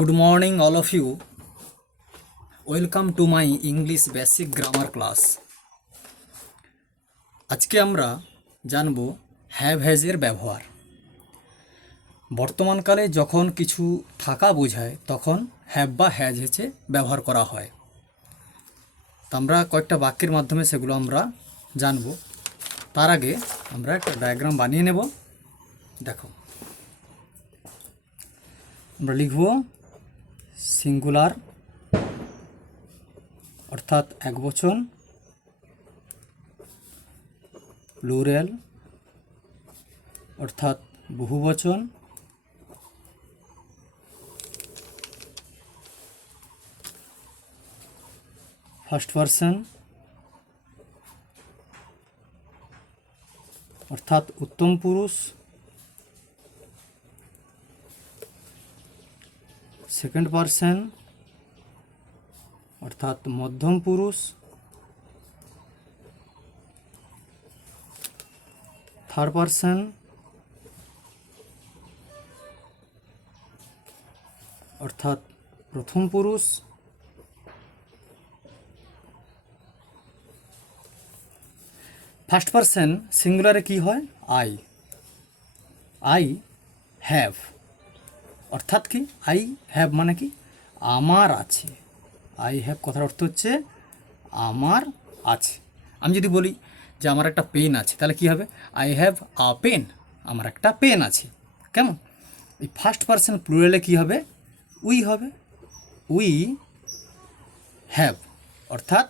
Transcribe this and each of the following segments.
Good morning, all of you. Welcome to my English Basic Grammar class. আজকে আমরা জানব have হ্যাজের ব্যবহার। বর্তমানকালে যখন কিছু থাকা বোঝায় তখন হ্যাভ বা হ্যাজ হচ্ছে ব্যবহার করা হয়। তো আমরা কয়েকটা বাক্যের মাধ্যমে সেগুলো আমরা জানব। তার আগে আমরা একটা ডায়াগ্রাম বানিয়ে নেব। দেখো, আমরা লিখব সিঙ্গুলার অর্থাৎ একবচন, প্লুরাল অর্থাৎ বহুবচন, ফার্স্ট পারসন অর্থাৎ উত্তম পুরুষ, সেকেন্ড পারসন অর্থাৎ মধ্যম পুরুষ, থার্ড পারসন অর্থাৎ প্রথম পুরুষ, ফার্স্ট পারসন সিঙ্গুলারে কি হয়? আই হ্যাভ অর্থাৎ কি? আই হ্যাভ মানে কি? আমার আছে। আই হ্যাভ কথার অর্থ হচ্ছে আমার আছে। আমি যদি বলি যে আমার একটা পেন আছে, তাহলে কি হবে? আই হ্যাভ আ পেন, আমার একটা পেন আছে। কেমন? এই ফার্স্ট পারসন প্লুরালে কি হবে? উই হবে। উই হ্যাভ অর্থাৎ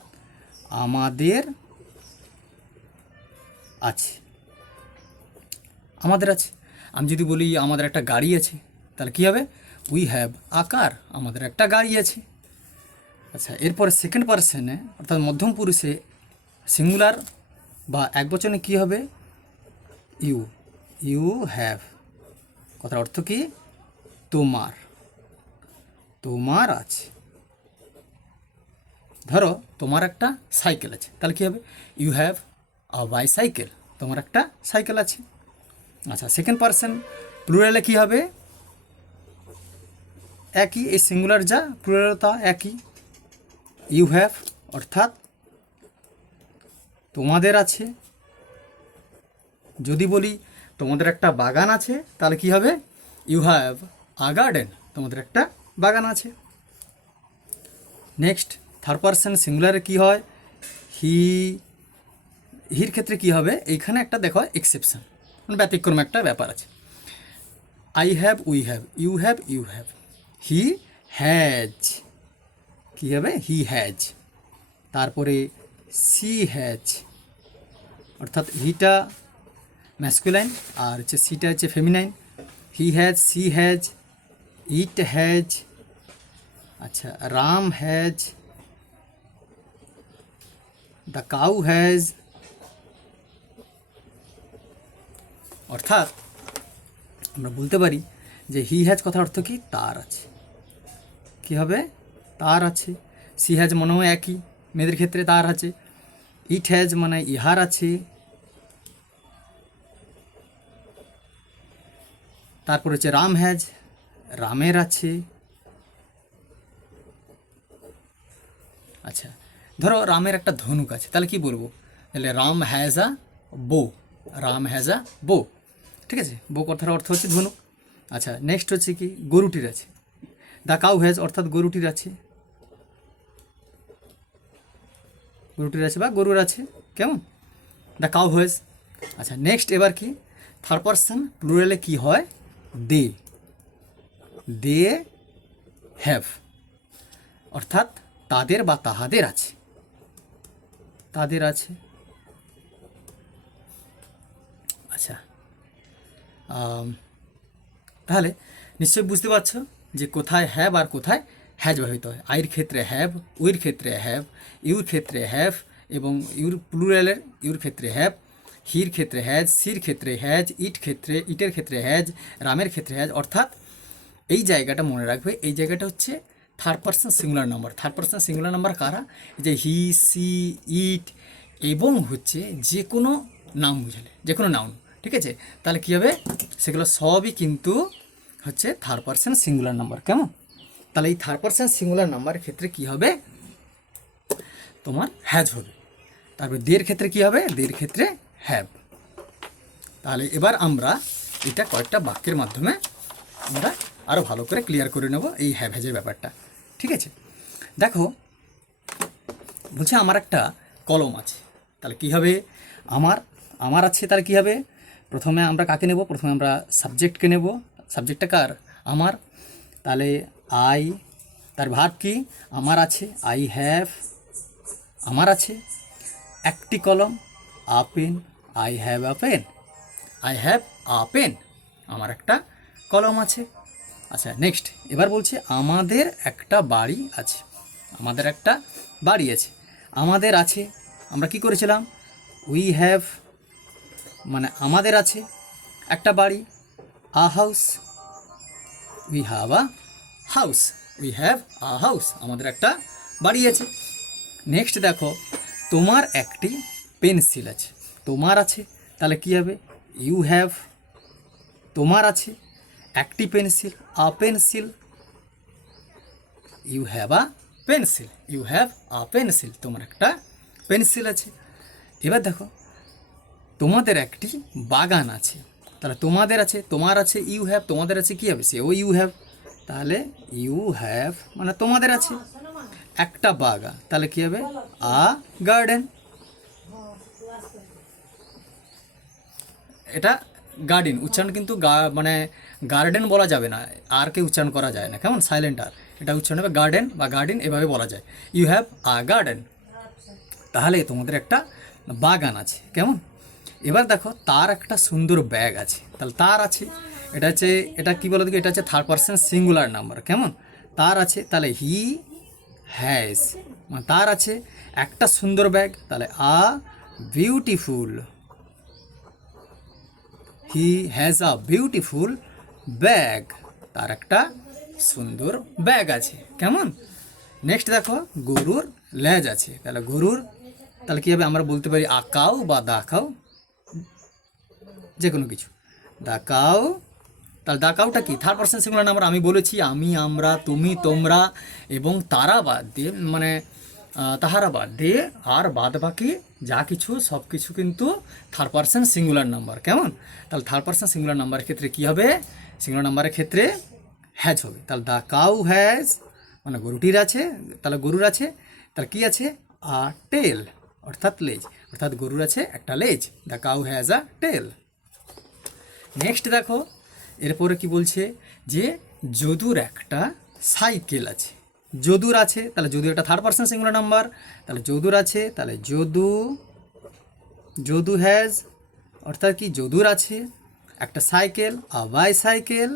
আমাদের আছে, আমাদের আছে। আমি যদি বলি আমাদের একটা গাড়ি আছে, তাহলে কী হবে? উই হ্যাভ আ কার, আমাদের একটা গাড়ি আছে। আচ্ছা, এরপরে সেকেন্ড পারসনে অর্থাৎ মধ্যম পুরুষে সিঙ্গুলার বা একবচনে কী হবে? ইউ হ্যাভ কথার অর্থ কি? তোমার আছে। ধরো তোমার একটা সাইকেল আছে, তাহলে কী হবে? ইউ হ্যাভ আ বাইসাইকেল, তোমার একটা সাইকেল আছে। আচ্ছা, সেকেন্ড পারসন প্লুরালে কী হবে? একই, এই সিঙ্গুলার যা প্লুরাল তা একই। ইউ হ্যাভ অর্থাৎ তোমাদের আছে। যদি বলি তোমাদের একটা বাগান আছে, তাহলে কি হবে? ইউ হ্যাভ আ গার্ডেন, তোমাদের একটা বাগান আছে। নেক্সট থার্ড পারসন সিঙ্গুলারে কি হয়? হির ক্ষেত্রে কি হবে? এইখানে একটা দেখো এক্সেপশন, মানে ব্যতিক্রম একটা ব্যাপার আছে। I have, we have, you have. He has, কী হবে? He has. তারপরে সি হ্যাজ অর্থাৎ হিটা ম্যাসকুলাইন আর হচ্ছে সিটা হচ্ছে feminine. He has, she has, it has. আচ্ছা, Ram has, the cow has. অর্থাৎ আমরা বলতে পারি যে হি হ্যাজ কথার অর্থ কি? তার আছে। কী হবে? তার আছে। সি হ্যাজ মনেও একই, মেয়েদের ক্ষেত্রে তার আছে। ইট হ্যাজ মানে ইহার আছে। তারপর হচ্ছে রাম হ্যাজ, রামের আছে। আচ্ছা, ধরো রামের একটা ধনুক আছে, তাহলে কি বলবো? তাহলে রাম হ্যাজ আ বো, রাম হ্যাজ আ বো। ঠিক আছে, বো কথার অর্থ হচ্ছে ধনুক। আচ্ছা, নেক্সট হচ্ছে কি? গরুটির আছে। দ্য কাউ হ্যাজ অর্থাৎ গরুটির আছে, বা গরুর আছে। কেমন? The cow has. আচ্ছা, নেক্সট এবার কি? থার্ড পারসন প্লুরালে কি হয়? দে হ্যাভ অর্থাৎ তাদের বা তাহাদের আছে, তাদের আছে। আচ্ছা, তাহলে নিশ্চয়ই বুঝতে পারছো যে কোথায় হ্যাভ আর কোথায় হ্যাজ ব্যবহৃত হয়। আইর ক্ষেত্রে হ্যাভ, উইর ক্ষেত্রে হ্যাভ, ইউর ক্ষেত্রে হ্যাভ এবং ইউর প্লুরালের ইউর ক্ষেত্রে হ্যাভ, হির ক্ষেত্রে হ্যাজ, সির ক্ষেত্রে হ্যাজ, ইটের ক্ষেত্রে হ্যাজ, রামের ক্ষেত্রে হ্যাজ। অর্থাৎ এই জায়গাটা মনে রাখবে, এই জায়গাটা হচ্ছে third person singular number. Third person singular number কারা? যে হি, সি, ইট এবং হচ্ছে যে কোনো নাম বুঝালে, যে কোনো নাউন। ঠিক আছে, তাহলে কী হবে? সেগুলো সবই কিন্তু হচ্ছে থার্ড পারসন সিঙ্গুলার নাম্বার। কেমন? তাহলে এই থার্ড পারসন সিঙ্গুলার নাম্বারের ক্ষেত্রে কি হবে, তোমার হ্যাজ হবে। তারপরে দের ক্ষেত্রে কি হবে, দের ক্ষেত্রে হ্যাভ। তাহলে এবার আমরা এটা কয়েকটা বাক্যের মাধ্যমে আমরা আরও ভালো করে ক্লিয়ার করে নেব এই হ্যাভ হ্যাজের ব্যাপারটা। ঠিক আছে, দেখো বলছে আমার একটা কলম আছে, তাহলে কি হবে, আমার আছে, তাহলে কি হবে, প্রথমে আমরা কাকে নেব, প্রথমে আমরা সাবজেক্টকে নেব। সাবজেক্টটা কার, আমার। তাহলে আই, তার ভার্ব কি, আমার আছে, আই হ্যাভ, আমার আছে একটি কলম, a pen, I have a pen, I have a pen, আমার একটা কলম আছে। আচ্ছা নেক্সট, এবার বলছে আমাদের একটা বাড়ি আছে, আমাদের একটা বাড়ি আছে, আমাদের আছে, আমরা কি করেছিলাম, উই হ্যাভ, মানে আমাদের আছে একটা বাড়ি, a house, we have a house, we have a house, আমাদের একটা বাড়ি আছে। নেক্সট দেখো তোমার একটি পেন্সিল আছে, তোমার আছে, তাহলে কি হবে, ইউ হ্যাভ, তোমার আছে একটি pencil, a pencil, you have a pencil, you have a pencil, তোমার একটা পেন্সিল আছে। এবার দেখো তোমাদের একটি বাগান আছে, তাহলে তোমাদের আছে, তোমার আছে, ইউ হ্যাভ, তোমাদের আছে কি হবে, সেও ইউ হ্যাভ, তাহলে ইউ হ্যাভ মানে তোমাদের আছে একটা বাগান, তাহলে কি হবে, আ গার্ডেন। এটা গার্ডেন উচ্চারণ কিন্তু মানে গার্ডেন বলা যাবে না, আর কে উচ্চারণ করা যায় না, কেমন, সাইলেন্ট আর, এটা উচ্চারণ হবে গার্ডেন বা গার্ডেন, এভাবে বলা যায়, ইউ হ্যাভ আ গার্ডেন, তাহলে তোমাদের একটা বাগান আছে, কেমন। এবার দেখো তার একটা সুন্দর ব্যাগ আছে, তাহলে তার আছে, এটা হচ্ছে, এটা কী বলো দেখি, এটা হচ্ছে থার্ড পারসন সিঙ্গুলার নাম্বার, কেমন, তার আছে, তাহলে হি হ্যাজ, মানে তার আছে একটা সুন্দর ব্যাগ, তাহলে a beautiful, he has a beautiful bag, তার একটা সুন্দর ব্যাগ আছে, কেমন। নেক্সট দেখো গরুর লেজ আছে, তাহলে গরুর, তাহলে কী হবে, আমরা বলতে পারি আ কাউ বা দা কাউ, যে কোনো কিছু, দা কাউ, তাহলে দা কাউটা কি, থার্ড পারসন সিঙ্গুলার নাম্বার, আমি বলেছি আমি, আমরা, তুমি, তোমরা এবং তারা বাদ দিয়ে, মানে তাহারা বাদ দিয়ে আর বাদ বাকি যা কিছু সব কিছু কিন্তু থার্ড পারসন সিঙ্গুলার নাম্বার, কেমন। তাহলে থার্ড পারসন সিঙ্গুলার নাম্বারের ক্ষেত্রে কী হবে, সিঙ্গুলার নাম্বারের ক্ষেত্রে হ্যাজ হবে। তাহলে দ্য কাউ হ্যাজ, মানে গরুটির আছে, তাহলে গরুর আছে, তাহলে কী আছে, আ টেল, অর্থাৎ লেজ, অর্থাৎ গরুর আছে একটা লেজ, the cow has a tail. Next দেখো এরপরে কি বলছে, যে যদুর একটা সাইকেল আছে, যদুর আছে, তাহলে যদু একটা থার্ড পারসন সিঙ্গুলার নাম্বার, তাহলে যদুর আছে, তাহলে যদু, যদু হ্যাজ, অর্থাৎ কি যদুর আছে একটা cycle, a bicycle,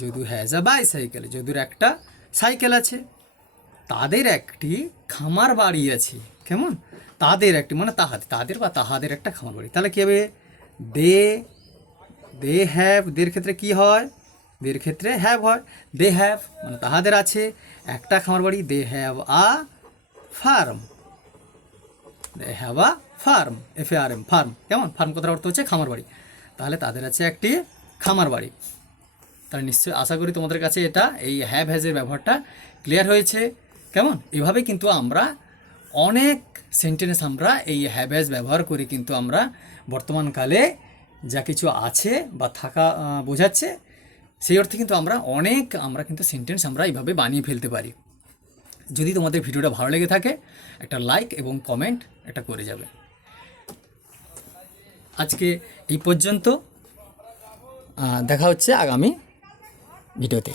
Jadu has a bicycle, যদুর একটা সাইকেল আছে। তাদের একটি খামার বাড়ি আছে, কেমন, তাদের একটি মানে তাদের বা তাহাদের একটা খামার বাড়ি, তাহলে কী হবে, দে হ্যাভ, দের ক্ষেত্রে কি হয়, দের ক্ষেত্রে হ্যাভ হয়, দে হ্যাভ মানে তাহাদের আছে একটা খামার বাড়ি, they have a farm, they have a farm, FARM farm, কেমন, ফার্ম কথার অর্থ হচ্ছে খামার বাড়ি, তাহলে তাদের আছে একটি খামার বাড়ি। তাহলে নিশ্চয়ই আশা করি তোমাদের কাছে এটা এই হ্যাভ হ্যাজের ব্যবহারটা ক্লিয়ার হয়েছে, কেমন। এভাবে কিন্তু আমরা অনেক সেন্টেন্স আমরা এই হ্যাভ হ্যাজ ব্যবহার করে কিন্তু আমরা বর্তমানকালে যা কিছু আছে বা থাকা বোঝাচ্ছে সেই অর্থে কিন্তু আমরা কিন্তু সেন্টেন্স আমরা এইভাবে বানিয়ে ফেলতে পারি। যদি তোমাদের ভিডিওটা ভালো লেগে থাকে একটা লাইক এবং কমেন্ট এটা করে যাবে। আজকে এই পর্যন্ত, দেখা হচ্ছে আগামী ভিডিওতে।